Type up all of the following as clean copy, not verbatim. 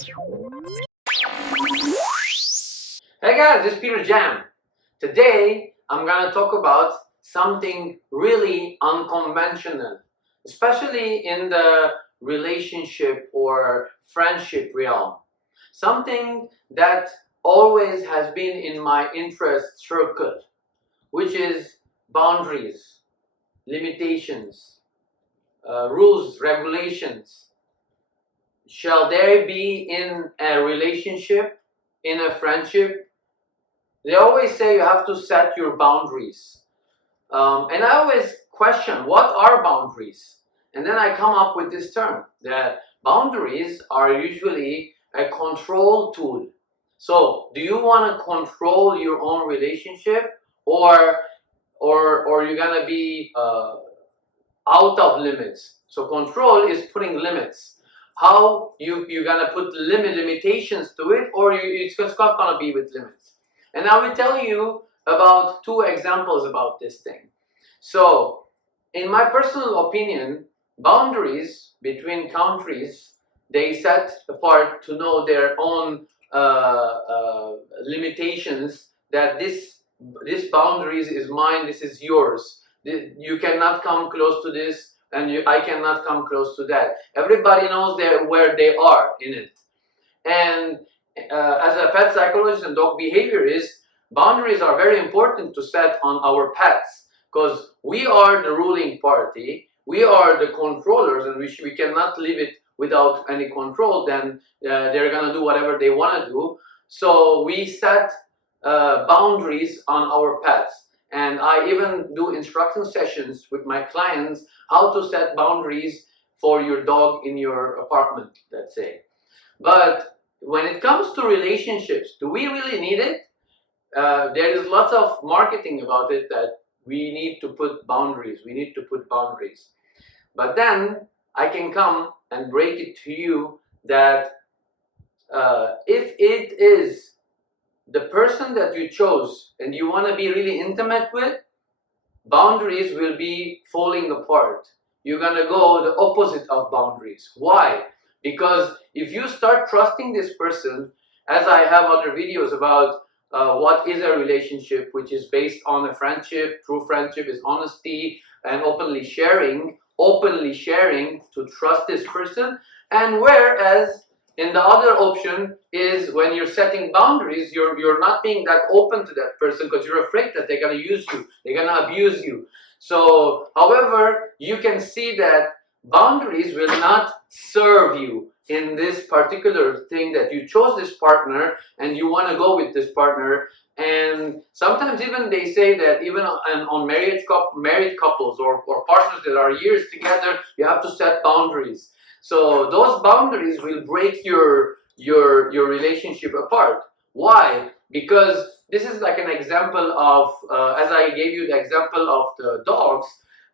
Hey guys, this is Peter Jam. Today I'm gonna talk about something really unconventional, especially in the relationship or friendship realm. Something that always has been in my interest circle, which is boundaries, limitations, rules, regulations. Shall there be in a relationship, in a friendship? They always say you have to set your boundaries. And I always question what are boundaries? And then I come up with this term that boundaries are usually a control tool. So, do you want to control your own relationship, or you're gonna be out of limits? So control is putting limits. How you're gonna put limitations to it, or it's just not gonna be with limits. And I will tell you about two examples about this thing. So, in my personal opinion, boundaries between countries, they set apart to know their own limitations. That this boundaries is mine, this is yours. You cannot come close to this, and I cannot come close to that. Everybody knows where they are in it. And as a pet psychologist and dog behaviorist, boundaries are very important to set on our pets, because we are the ruling party, we are the controllers, and we cannot leave it without any control. Then they're gonna do whatever they want to do. So we set boundaries on our pets. And I even do instruction sessions with my clients how to set boundaries for your dog in your apartment, let's say. But when it comes to relationships, do we really need it? There is lots of marketing about it, that we need to put boundaries, we need to put boundaries. But then I can come and break it to you that if it is the person that you chose and you want to be really intimate with, boundaries will be falling apart. You're gonna go the opposite of boundaries. Why? Because if you start trusting this person, as I have other videos about what is a relationship, which is based on a friendship. True friendship is honesty and openly sharing to trust this person. And whereas in the other option is when you're setting boundaries, you're not being that open to that person because you're afraid that they're gonna use you, they're gonna abuse you. So, however, you can see that boundaries will not serve you in this particular thing, that you chose this partner and you want to go with this partner. And sometimes even they say that even on married couples or partners that are years together, you have to set boundaries. So those boundaries will break your relationship apart. Why? Because this is like an example of, as I gave you the example of the dogs,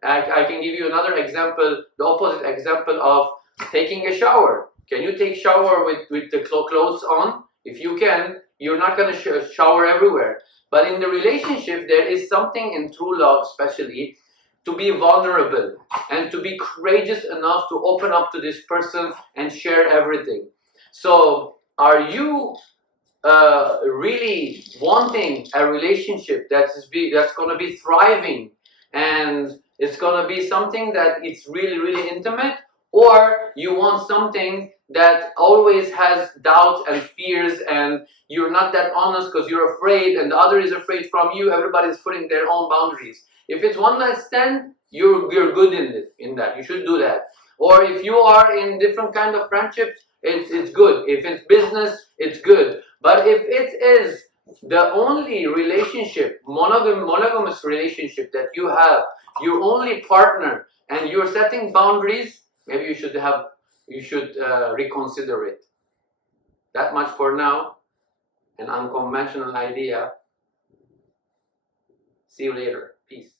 I can give you another example, the opposite example of taking a shower. Can you take shower with the clothes on? If you can, you're not going to shower everywhere. But in the relationship, there is something in true love, especially, to be vulnerable and to be courageous enough to open up to this person and share everything. So, are you really wanting a relationship that's going to be thriving, and it's going to be something that it's really, really intimate, or you want something that always has doubts and fears, and you're not that honest because you're afraid and the other is afraid from you? Everybody's putting their own boundaries. If it's one night stand, you're good in that. You should do that. Or if you are in different kind of friendships, it's good. If it's business, it's good. But if it is the only relationship, monogamous relationship that you have, your only partner, and you're setting boundaries, maybe you should reconsider it. That much for now. An unconventional idea. See you later. Peace.